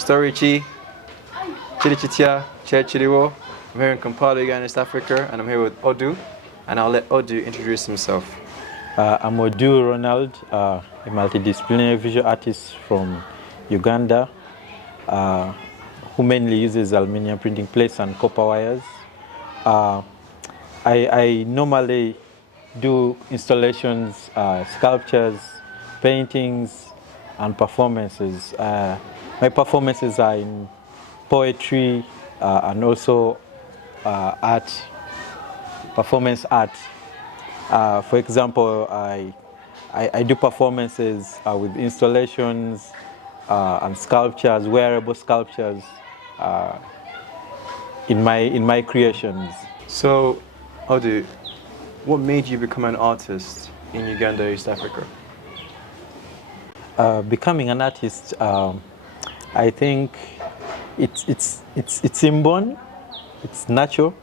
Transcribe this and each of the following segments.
Storichi, Chilichitia, Chiriwo. I'm here in Kampala, Uganda, East Africa, and I'm here with Odur, and I'll let Odur introduce himself. I'm Odur Ronald, a multidisciplinary visual artist from Uganda, who mainly uses aluminium printing plates and copper wires. I normally do installations, sculptures, paintings, and performances. My performances are in poetry and also art, performance art. For example, I do performances with installations and sculptures, wearable sculptures in my creations. So, Odur, what made you become an artist in Uganda, East Africa? Becoming an artist, I think it's inborn, it's natural.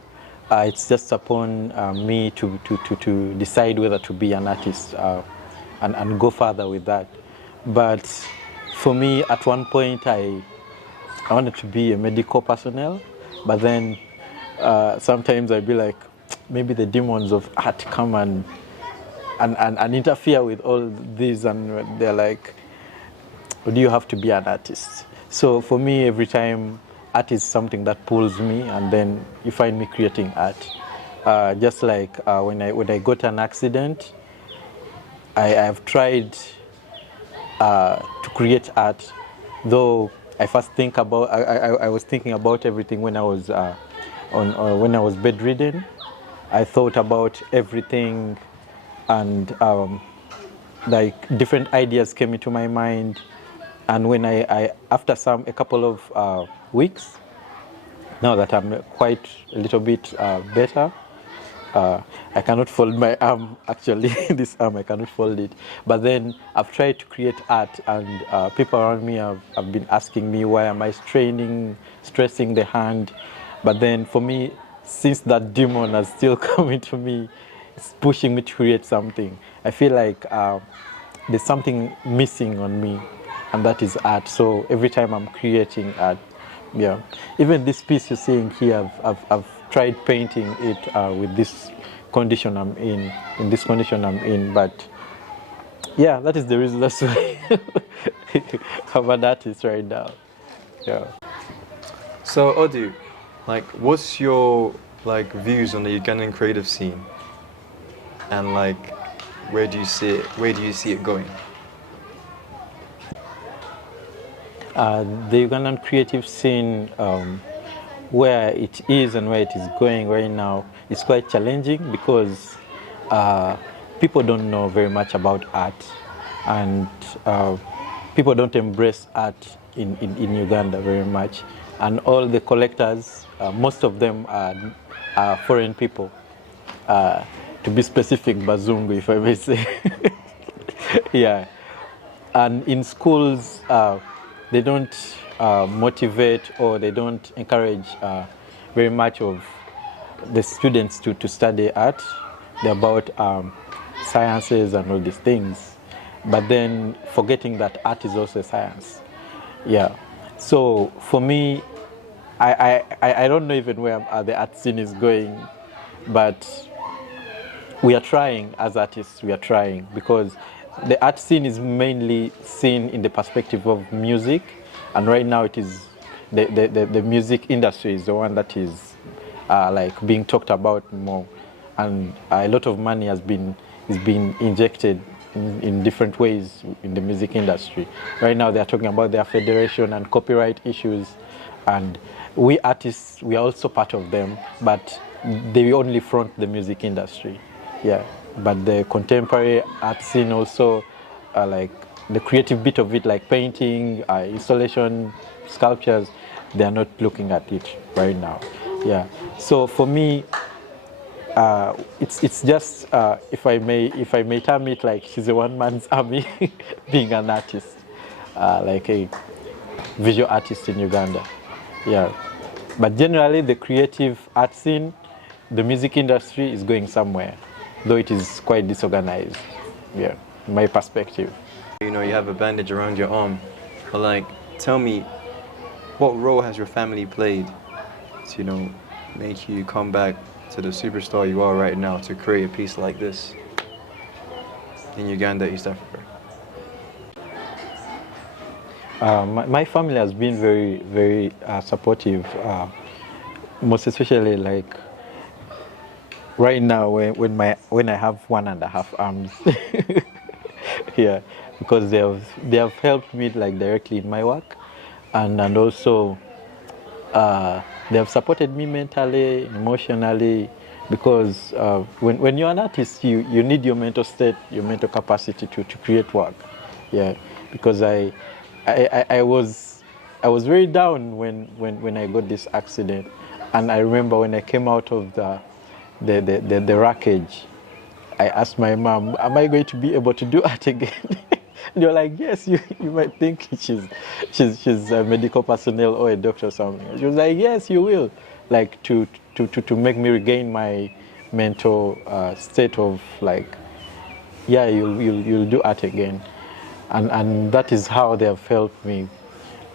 It's just upon me to decide whether to be an artist and go further with that. But for me, at one point, I wanted to be a medical personnel, but then sometimes I'd be like, maybe the demons of art come and interfere with all this, and they're like, do you have to be an artist? So for me, every time, art is something that pulls me, and then you find me creating art. Just like when I got an accident, I've tried to create art, though I first think about I was thinking about everything when I was when I was bedridden. I thought about everything, and like different ideas came into my mind. And when I after a couple of weeks, now that I'm quite a little bit better, I cannot fold my arm, actually. This arm, I cannot fold it. But then I've tried to create art, and people around me have been asking me, why am I stressing the hand? But then for me, since that demon has still come into me, it's pushing me to create something. I feel like there's something missing on me, and that is art. So every time I'm creating art, yeah. Even this piece you're seeing here, I've tried painting it with this condition I'm in this condition I'm in. But yeah, that is the reason. That's why I'm an artist right now. Yeah. So, Odur, like, what's your views on the Ugandan creative scene, and like, where do you see it going? The Ugandan creative scene, where it is and where it is going right now, is quite challenging because people don't know very much about art, and people don't embrace art in Uganda very much. And all the collectors, most of them are foreign people. To be specific, Bazungu, if I may say. Yeah. And in schools, they don't motivate, or they don't encourage very much of the students to study art. They're about sciences and all these things, but then forgetting that art is also a science. Yeah. So for me, I don't know even where the art scene is going, but we are trying as artists. We are trying because the art scene is mainly seen in the perspective of music, and right now it is the music industry is the one that is like being talked about more, and a lot of money is being injected in different ways in the music industry. Right now they are talking about their federation and copyright issues, and we artists, we are also part of them, but they only front the music industry. Yeah. But the contemporary art scene also, like the creative bit of it, like painting, installation, sculptures, they are not looking at it right now. Yeah. So for me, it's just if I may term it, like she's a one-man's army, being an artist, like a visual artist in Uganda. Yeah. But generally, the creative art scene, the music industry is going somewhere, though it is quite disorganized, yeah, in my perspective. You know, you have a bandage around your arm, but like, tell me, what role has your family played to, make you come back to the superstar you are right now to create a piece like this in Uganda, East Africa? My family has been very, very supportive, most especially like right now when I have 1.5 arms. Yeah, because they have helped me like directly in my work, and also they have supported me mentally, emotionally, because when you're an artist, you need your mental state, your mental capacity to create work. Yeah, because I was very down when I got this accident, and I remember when I came out of the wreckage, I asked my mom, "Am I going to be able to do art again?" And they're like, "Yes, you might think she's a medical personnel or a doctor or something." She was like, "Yes, you will," like to make me regain my mental state of like, yeah, you'll do art again, and that is how they have helped me.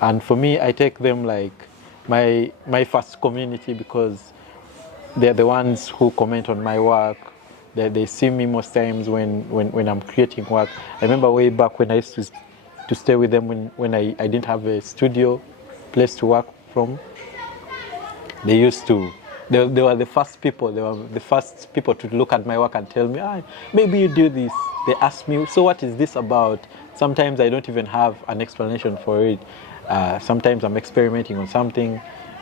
And for me, I take them like my first community, because they're the ones who comment on my work. They see me most times when I'm creating work. I remember way back when I used to stay with them when I didn't have a studio place to work from. They used to, they were the first people, to look at my work and tell me, maybe you do this. They ask me, so what is this about? Sometimes I don't even have an explanation for it. Sometimes I'm experimenting on something,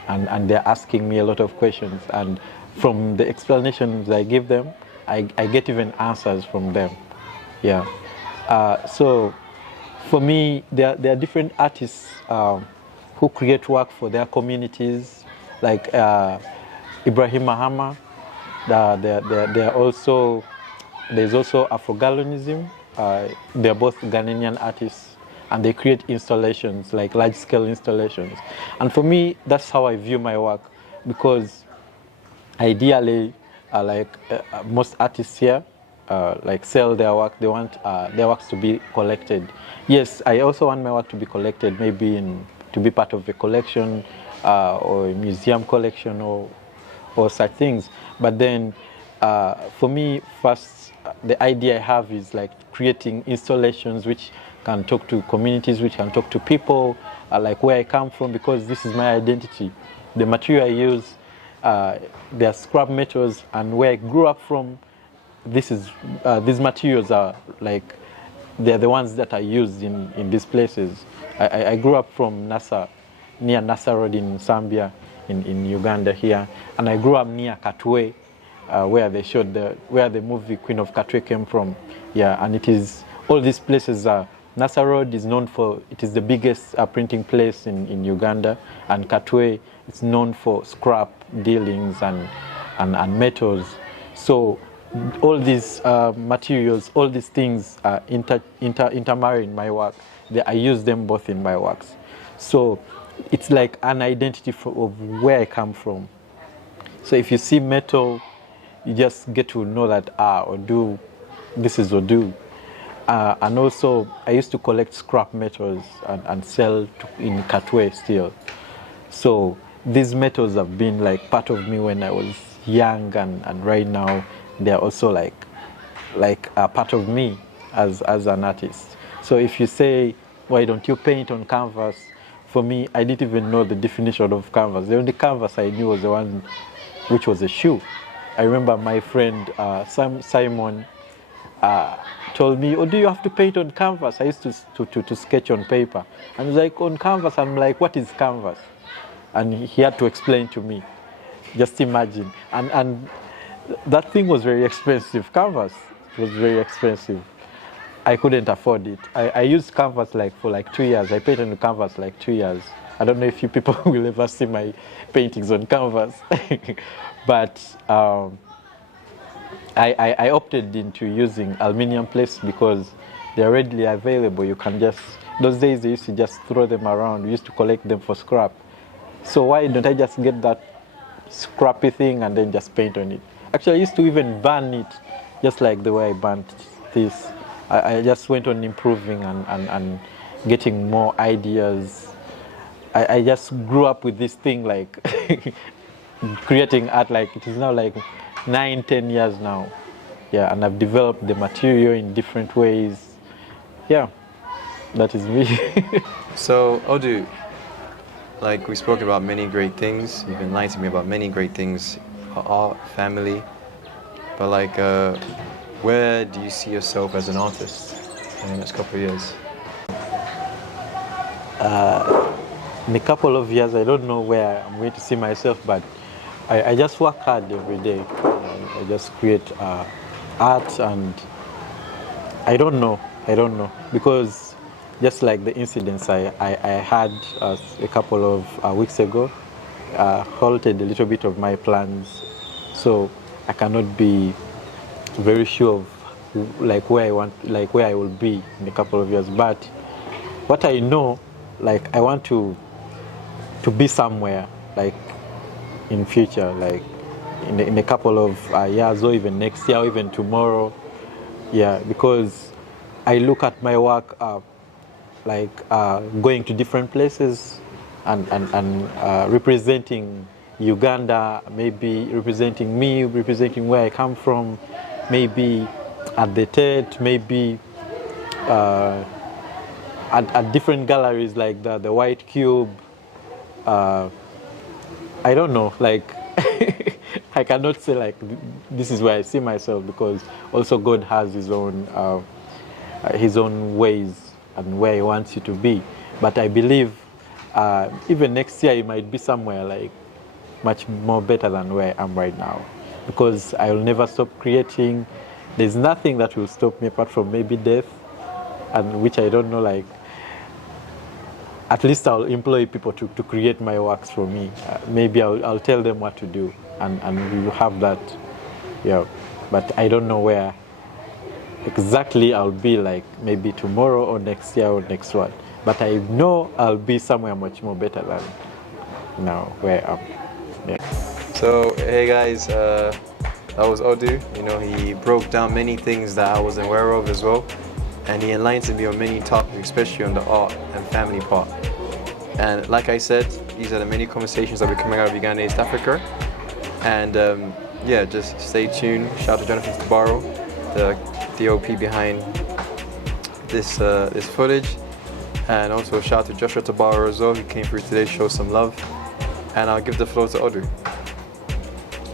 and they're asking me a lot of questions. And from the explanations I give them, I get even answers from them. Yeah. So for me, there are different artists who create work for their communities, like Ibrahim Mahama. There are also, there's also Afro-Galonism. They're both Ghanaian artists, and they create installations, like large-scale installations. And for me, that's how I view my work, because ideally, most artists here, like sell their work. They want their works to be collected. Yes, I also want my work to be collected, maybe to be part of a collection or a museum collection or such things. But then, for me, first, the idea I have is like creating installations which can talk to communities, which can talk to people, like where I come from, because this is my identity. The material I use, they're scrap metals, and where I grew up from, these materials are like, they're the ones that are used in these places. I grew up from Nasa, near Nasa Road in Zambia, in Uganda here, and I grew up near Katwe, where they showed where the movie Queen of Katwe came from. Yeah, and it is, all these places are, Nasa Road is known for, it is the biggest printing place in Uganda, and Katwe is known for scrap dealings and metals. So all these materials, all these things intermarry in my work. I use them both in my works. So it's like an identity of where I come from. So if you see metal, you just get to know that, Odu, this is Odu. And also, I used to collect scrap metals and sell in Katwe still. So these metals have been like part of me when I was young, and right now they're also like a part of me as an artist. So if you say, why don't you paint on canvas? For me, I didn't even know the definition of canvas. The only canvas I knew was the one which was a shoe. I remember my friend Simon told me, do you have to paint on canvas? I used to sketch on paper. And he's like, on canvas? I'm like, what is canvas? And he had to explain to me. Just imagine. And that thing was very expensive. Canvas was very expensive. I couldn't afford it. I used canvas for 2 years. I painted on canvas 2 years. I don't know if you people will ever see my paintings on canvas. But I opted into using aluminum plates because they're readily available. You can just, those days they used to just throw them around. We used to collect them for scrap. So why don't I just get that scrappy thing and then just paint on it? Actually, I used to even burn it, just like the way I burnt this. I just went on improving and getting more ideas I just grew up with this thing like creating art. Like it is now like 9, 10 years now. Yeah, and I've developed the material in different ways. Yeah, that is me. So, Odu, like we spoke about many great things. You've enlightened me about many great things, art, family. But like, where do you see yourself as an artist in the next couple of years? In a couple of years, I don't know where I'm going to see myself, but I just work hard every day. I just create art, and I don't know, because just like the incidents I had a couple of weeks ago, halted a little bit of my plans, so I cannot be very sure of like where I will be in a couple of years. But what I know, like I want to be somewhere like in future, like in a couple of years, or even next year, or even tomorrow. Yeah, because I look at my work like going to different places and representing Uganda, maybe representing me, representing where I come from, maybe at the TED, maybe at different galleries like the White Cube. I don't know, like I cannot say like this is where I see myself, because also God has his own ways and where he wants you to be. But I believe even next year it might be somewhere like much more better than where I am right now, because I will never stop creating. There's nothing that will stop me apart from maybe death, and which I don't know, like at least I'll employ people to create my works for me. Maybe I'll tell them what to do, and we will have that. Yeah, but I don't know where exactly I'll be, like maybe tomorrow or next year or next one. But I know I'll be somewhere much more better than now where I am. Yeah. So, hey guys, that was Odu. You know, he broke down many things that I wasn't aware of as well. And he enlightened me on many topics, especially on the art and family part. And like I said, these are the many conversations that will be coming out of Uganda, East Africa. And yeah, just stay tuned. Shout out to Jonathan Tabaro, the DOP behind this this footage. And also shout out to Joshua Tabaro as well, who came through today to show some love. And I'll give the floor to Odu.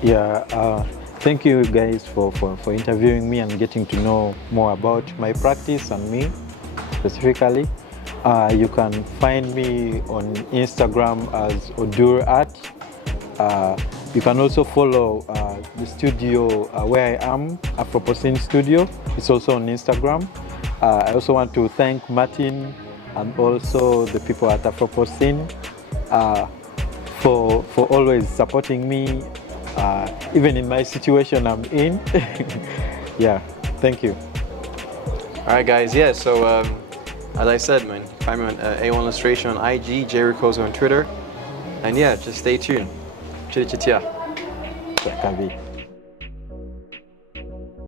Yeah, thank you guys for interviewing me and getting to know more about my practice and me specifically. You can find me on Instagram as Odur Art. You can also follow the studio where I am, Afroposine Studio. It's also on Instagram. I also want to thank Martin and also the people at Afroposine for always supporting me, even in my situation I'm in. Yeah, thank you. All right, guys. Yeah. So as I said, man, find me on A1 Illustration on IG, Rukoza on Twitter, and yeah, just stay tuned. Chitty chitty. Kabi.